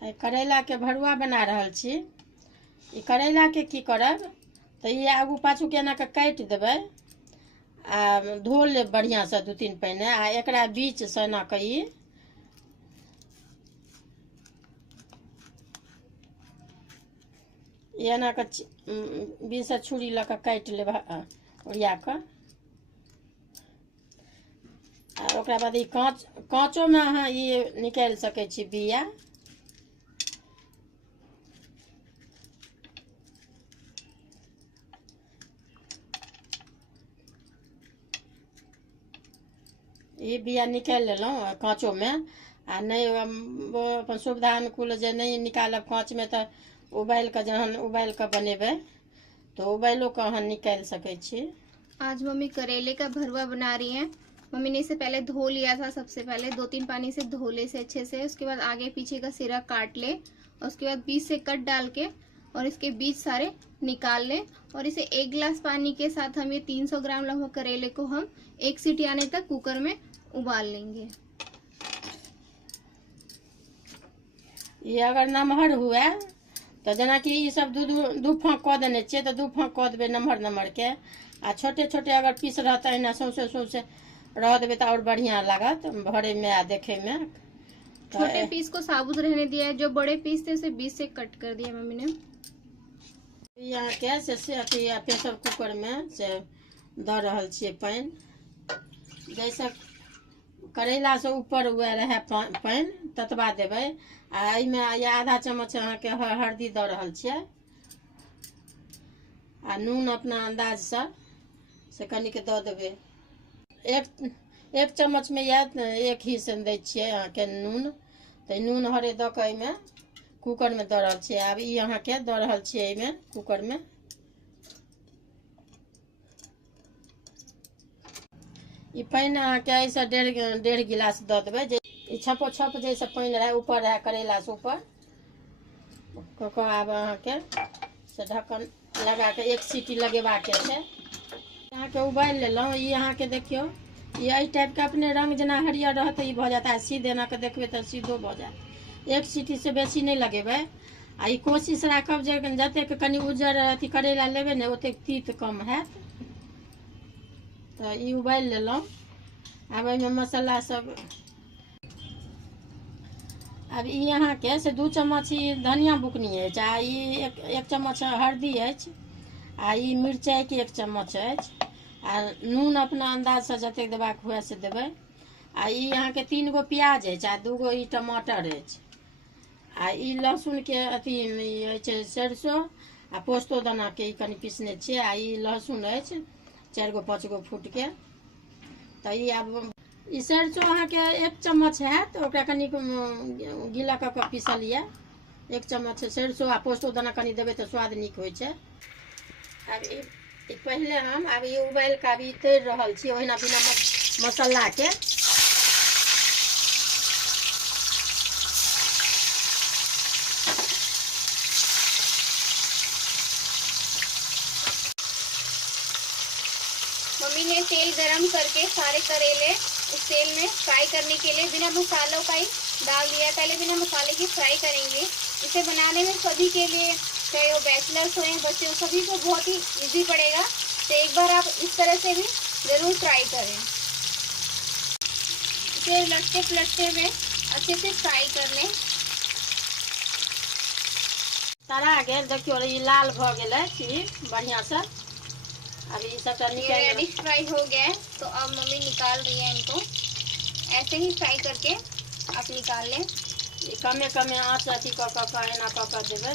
करैला के भरुआ बना रहल छी। ई करैला के की करब तऽ ई आगू पाछू के एना के काटि देबै आ धो लेब बढ़िया से 2-3 पानी आ एकरा बीच से एना के ई एना के बीच से छुरी लऽ के काटि लेब ओरिया के। आ ओकरा बाद ई काँचो में अहाँ ई निकालि सकै छी बिया। ये बिया निकालि लेलहुँ काँचो में, आ नहीं अपन सुविधा अनुकूल जे नहीं निकालब काँच में तो उबाल के जहन उबाल के बनेबै तो उबालो के अहाँ निकाल सकै छी। आज मम्मी करेले का भरवा बना रही हैं। मम्मी ने इसे पहले धो लिया था, सबसे पहले 2-3 पानी से धो ले से अच्छे से। उसके बाद आगे पीछे का सिरा काट ले और उसके बाद बीच से कट डाल के और इसके बीज सारे निकाल लें। और इसे 1 गिलास पानी के साथ हम ये 300 ग्राम लगभग करेले को हम 1 सीटी आने तक कुकर में उबाल लेंगे। ये अगर नमहर हुए तो जना कि ये सब दू फाँक कऽ देने छियै तो 2 फाँक कऽ देबै नमहर नमहर के। आ छोटे छोटे अगर पीस रहता है ना सौंसे सौंसे रह देबै तो और बढ़िया लागत भरे में आ देखे में। तो छोटे पीस को साबुत रहने दिया है, जो बड़े पीस थे उसे बीच से कट कर दिया मम्मी ने। यहाँ के से अथी प्रेशर कुकर में से दऽ रहल छियै पानि। जैसे करैला से ऊपर हुए रहे पानि ततबा देबै। आ एहिमे आधा चम्मच अहाँके हल्दी दऽ रहल छियै आ नून अपना अंदाज से कनिक दऽ देबै। एक चम्मच में या 1 हिस्सा दै छियै अहाँके नून। तऽ नून हरे दऽ कऽ एहिमे कुकर में दऽ रहल छियै। आब ई अहाँके दऽ रहल छियै एहिमे कुकर में। ई पानि अहाँके ऐसे 1.5 गिलास दऽ देबै। जे छपो छप जैसे पानि रहे ऊपर रहे करैला से ऊपर कऽ आब अहाँके से ढक्कन लगा के 1 सीटी लगेबा के छै। अहाँके उबालि लेलहुँ। ई अहाँके देखियौ ई एहि टाइप के अपने रंग जेना हरियर रहत ई भऽ जाता है। सीधे एना के देखबै तऽ सीधो भऽ जायत। 1 सीटी से बेसी नहीं लगेबै। आ ई कोशिश राखब जे जतेक कनि उज्जर अथी करैला लेबै ने ओतेक तीत कम हैत। तो ई उबालि लेलहुँ। आब एहिमे मसाला सब अब ई अहाँके से 2 चम्मच ई धनिया बुकनी अछि आ ई 1 चम्मच हल्दी अछि आ ई मिरचाई के 1 चम्मच अछि आ नून अपना अंदाज से जतेक देबाक हुए से देबै। आ ई अहाँके 3 गो प्याज अछि आ 2 गो ई टमाटर अछि आ ई लहसुन के अथी अछि सरसों आ पोस्तो दाना के ई कनि पीसने छियै आ ई लहसुन अछि 4 गो 5 गो फूट के। तो ई आब ई सरसों अहाँके 1 चम्मच हैत ओकरा कनि गीला कऽ के पीसल यऽ। 1 चम्मच सरसों आ पोस्तो दाना कनि देबै तऽ स्वाद नीक होइ छै। आब ई पहले हम आब ई उबालि के आब ई तैर रहल छी ओहिना बिना मसाला के। मम्मी ने तेल गरम करके सारे करेले इस तेल में फ्राई करने के लिए बिना मसालों का ही डाल दिया। पहले बिना मसाले की फ्राई करेंगे। इसे बनाने में सभी के लिए चाहे वो बैचलर्स हो या बच्चे हो सभी को बहुत ही इजी पड़ेगा। तो एक बार आप इस तरह से भी ज़रूर ट्राई करें। इसे लटके पलटते हुए अच्छे से फ्राई कर लें। तरा गेल देखियो ई लाल भऽ गेलै चीज बढ़िया से। अब ये सब ये रेडी फ्राई हो गया है तो अब मम्मी निकाल रही है इनको। ऐसे ही फ्राई करके आप निकाल लें। कमे कमे आँच अथी कऽ एना कऽ देबै।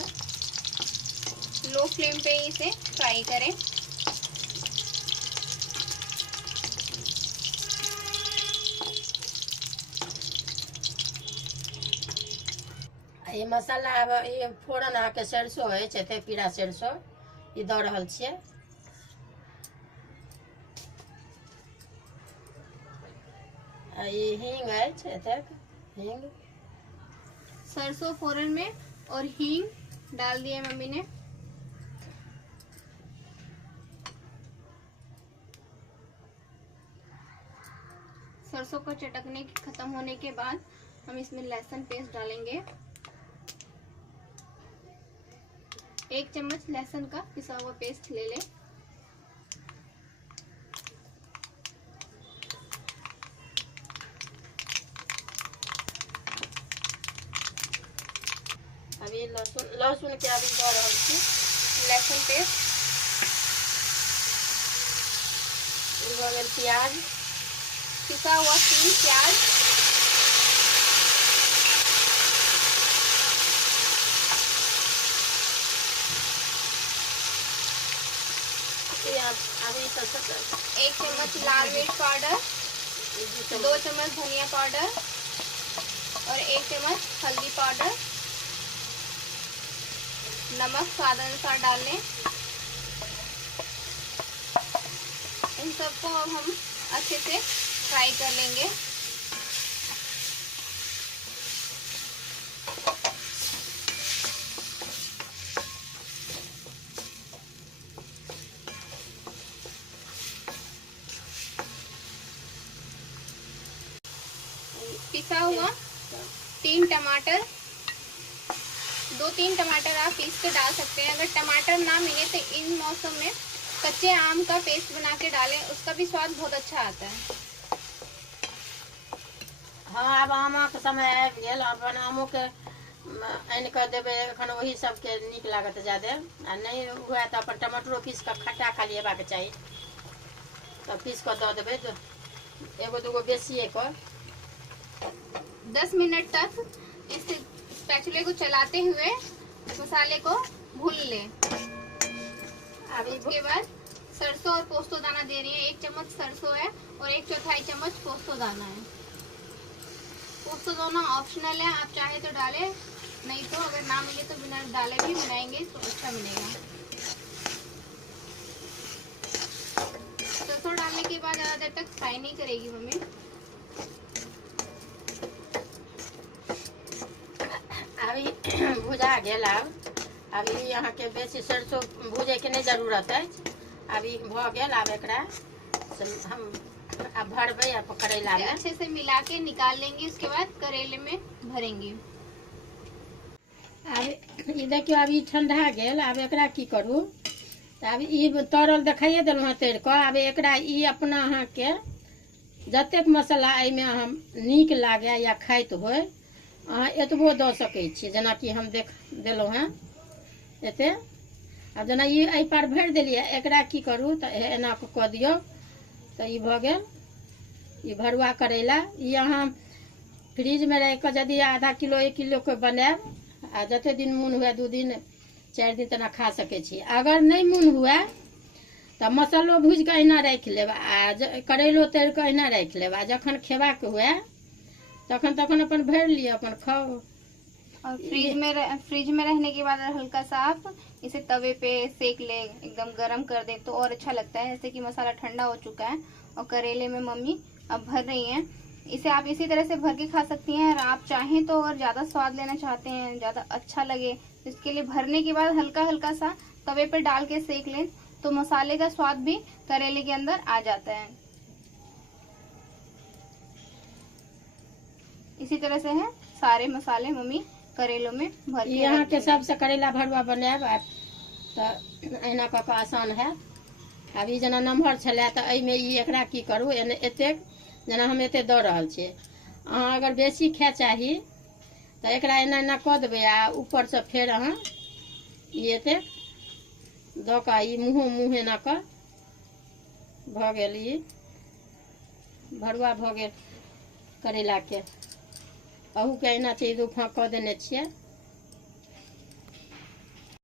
लो फ्लेम पे ही इसे फ्राई करें। ये मसाला अब ये फोरन अहाँके सरसों अछि एते पीरा सरसों ई दऽ रहल छियै। आ ये हींग अछि एतेक हींग सरसों फोरन में और हींग डाल दिया मम्मी ने। सरसों को चटकने खत्म होने के बाद हम इसमें लहसुन पेस्ट डालेंगे। 1 चम्मच लहसुन का पिसा हुआ पेस्ट ले लें। अभी लहसुन के अभी दऽ रहल छी। लहसुन पेस्ट, भऽ गेल प्याज, पिसा हुआ 3 प्याज, अभी 1 चम्मच लाल मिर्च पाउडर, 2 चम्मच धनिया पाउडर और 1 चम्मच हल्दी पाउडर, नमक स्वाद अनुसार डाल लें। इन सबको अब हम अच्छे से फ्राई कर लेंगे। पिसा हुआ 3 टमाटर, 2-3 टमाटर आप पीस के डाल सकते हैं। अगर टमाटर ना मिले तो इन मौसम में कच्चे आम का पेस्ट बना के डालें, उसका भी स्वाद बहुत अच्छा आता है। हाँ, आब आमक समय आबि गेल। अपन आमो के आनि कऽ देबै एखन, ओही सबके नीक लागत ज्यादे। आ नहि हुए तऽ अपन टमाटरो पीस कऽ खट्टा खाली हेबाक चाही, तऽ पीस कऽ दऽ देबै, एगो दूगो बेसिए कऽ। 10 मिनट तक इस स्पैचुले को चलाते हुए मसाले को भून लें। अभी उसके बाद सरसों और पोस्तो दाना दे रही है। 1 चम्मच सरसों है और 1/4 चम्मच पोस्तो दाना है। पोस्तो दाना ऑप्शनल है, आप चाहे तो डालें, नहीं तो अगर ना मिले तो बिना डाले भी बनाएंगे तो अच्छा मिलेगा। सरसों डालने के बाद ज़्यादा देर तक फ्राई नहीं करेगी मम्मी। अभी भुजा गेल। अभी अहाँके बेसी सरसों भूजैके नहि जरूरत अछि। अभी भऽ गेल। आब एकरा हम भरबै करेला में। अच्छे से मिला के निकाल लेंगे, उसके बाद करेले में भरेंगे। आब ई देखियो, अभी ठंडा गेल। आब एकरा की करू, आब ई तरल देखाइए देलहुँ हँ तैर कऽ। आब एकरा ई अपना अहाँके जतेक मसाला एहिमे अहाँ नीक लागे या खाइत होय, अहाँ एतबो दऽ सकैत छियै। जेनाकि हम देलहुँ हँ एते। आ जेना ई एहि पार भरि देलियै, एकरा की करू तऽ एना कऽ दियौ, तऽ ई भऽ गेल। ई भरुआ करैला। ई अहाँ फ्रिजमे राखि कऽ यदि आधा किलो 1 किलोके बनायब, आ जतेक दिन मोन हुए 2 दिन 4 दिन तेना खा सकैत छी। अगर नहि मोन हुए तऽ मसालो भूजि कऽ अहिना राखि लेब, आ करैलो तरि कऽ अहिना राखि लेब। आ जखन खेबाक हुए तखन अपन भरि लिअ, अपन खाओ। और फ्रिज में रहने के बाद हल्का सा आप इसे तवे पे सेक ले, एकदम गरम कर दे तो और अच्छा लगता है। जैसे कि मसाला ठंडा हो चुका है और करेले में मम्मी अब भर रही हैं। इसे आप इसी तरह से भर के खा सकती हैं। और आप चाहें तो और ज़्यादा स्वाद लेना चाहते हैं, ज़्यादा अच्छा लगे, तो इसके लिए भरने के बाद हल्का हल्का सा तवे पे डाल के सेक लें, तो मसाले का स्वाद भी करेले के अंदर आ जाता है। इसी तरह से है सारे मसाले मम्मी करेलों में भर के। यहाँ के सबसे करेला भरुआ बनायब तऽ एना कऽ कऽ आसान है। आब ई जेना नमहर छलै तऽ एहिमे ई एकरा की करू, एतेक जेना हम एते दऽ रहल छियै। अहाँ अगर बेसी खाय चाही तऽ एकरा एना एना कऽ देबै, आ ऊपरसँ फेर अहाँ ई एतेक दऽ कऽ ई मुँह एना कऽ भऽ गेल। ई भरुआ भऽ गेल करैलाके। अहूके अहिना छै, ई 2 फाँक कऽ देने छियै।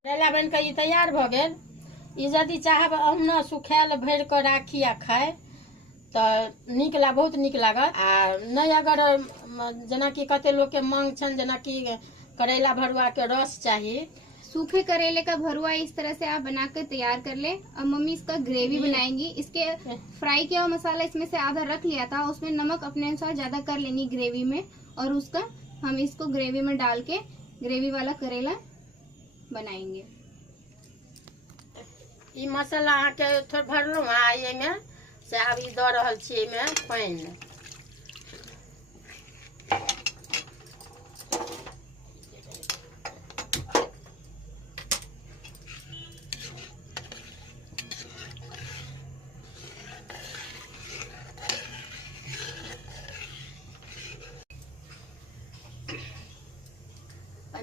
करैला बनि कऽ ई तैयार भऽ गेल। ई यदि चाहब अहुना सुखायल भरि कऽ राखी आ खाय तऽ बहुत नीक लागत। आ नहि अगर जेनाकि कते लोकके मांग छनि, जेनाकि करैला भरुआ के रस चाही। सूखे करेले का भरुआ इस तरह से आप बनाकर तैयार कर ले। अब मम्मी इसका ग्रेवी बनाएंगी। इसके फ्राई किया हुआ मसाला इसमें से आधा रख लिया था, उसमें नमक अपने अनुसार ज्यादा कर लेनी ग्रेवी में, और उसका हम इसको ग्रेवी में डाल के ग्रेवी वाला करेला बनाएंगे। ई मसाला अहाँके थोड़ा भरलहुँ आ एहिमे से आब ई दऽ रहल छी एहिमे पानि।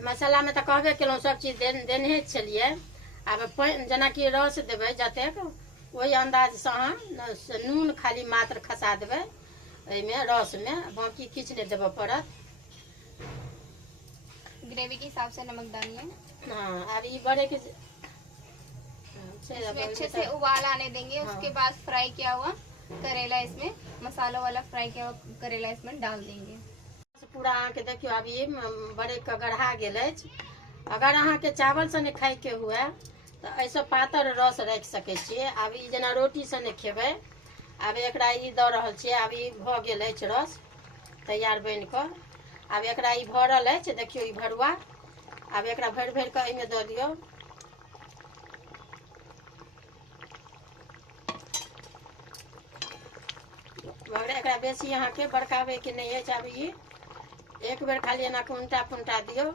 मसाला में तो कहबे केलहुँ सब चीज देने छलियै। आब पानि जेनाकि रस देबै जतेक ओहि अंदाजसँ अहाँ नून खाली मात्र खसा देबै एहिमे रसमे, बाकी किछु नहि देबऽ पड़त। ग्रेवी के हिसाब से नमक डालिए। हाँ, अब ये बड़े के इसमें अच्छे से उबाल आने देंगे। हाँ। उसके बाद फ्राई किया हुआ करेला, इसमें मसाला वाला फ्राई किया हुआ करेला इसमें डाल देंगे। पूरा अहाँके देखियो अब ये बड़े के गढ़ा गेल अछि। अगर अहाँके चावल से नहि खायके हुए तऽ ऐसे पातर रस राखि सकै छियै। आब ई जेना रोटी से नहि खेबै, आब एकरा ई दऽ रहल छियै। आब ई भऽ गेल अछि रस तैयार बनि कऽ। आब एकरा ई भरल अछि, देखियौ ई भरुआ। आब एकरा भरि भरि कऽ एहिमे दऽ दियौ। मगर एकरा बेसी अहाँके बड़काबैके नहि अछि। आब ई एक बेर खाली एना कऽ उल्टा पुल्टा दियौ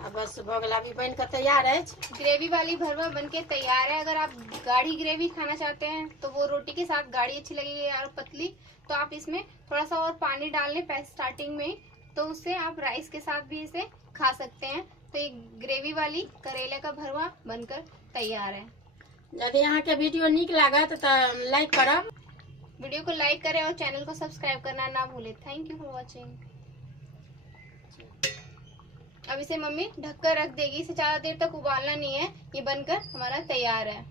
आ बस भऽ गेल। अभी बनि कऽ तैयार अछि। ग्रेवी वाली भरवा बनके तैयार है। अगर आप गाढ़ी ग्रेवी खाना चाहते हैं तो वो रोटी के साथ गाढ़ी अच्छी लगेगी, और पतली तो आप इसमें थोड़ा सा और पानी डाल लें स्टार्टिंग में, तो उससे आप राइस के साथ भी इसे खा सकते हैं। तो ये ग्रेवी वाली करेले का भरवा बनकर तैयार है। यदि अहाँके वीडियो नीक लागत तऽ लाइक करब, वीडियो को लाइक करें और चैनल को सब्सक्राइब करना ना भूलें। Thank you for watching. अब इसे मम्मी ढककर रख देगी। इसे ज्यादा देर तक उबालना नहीं है। ये बनकर हमारा तैयार है।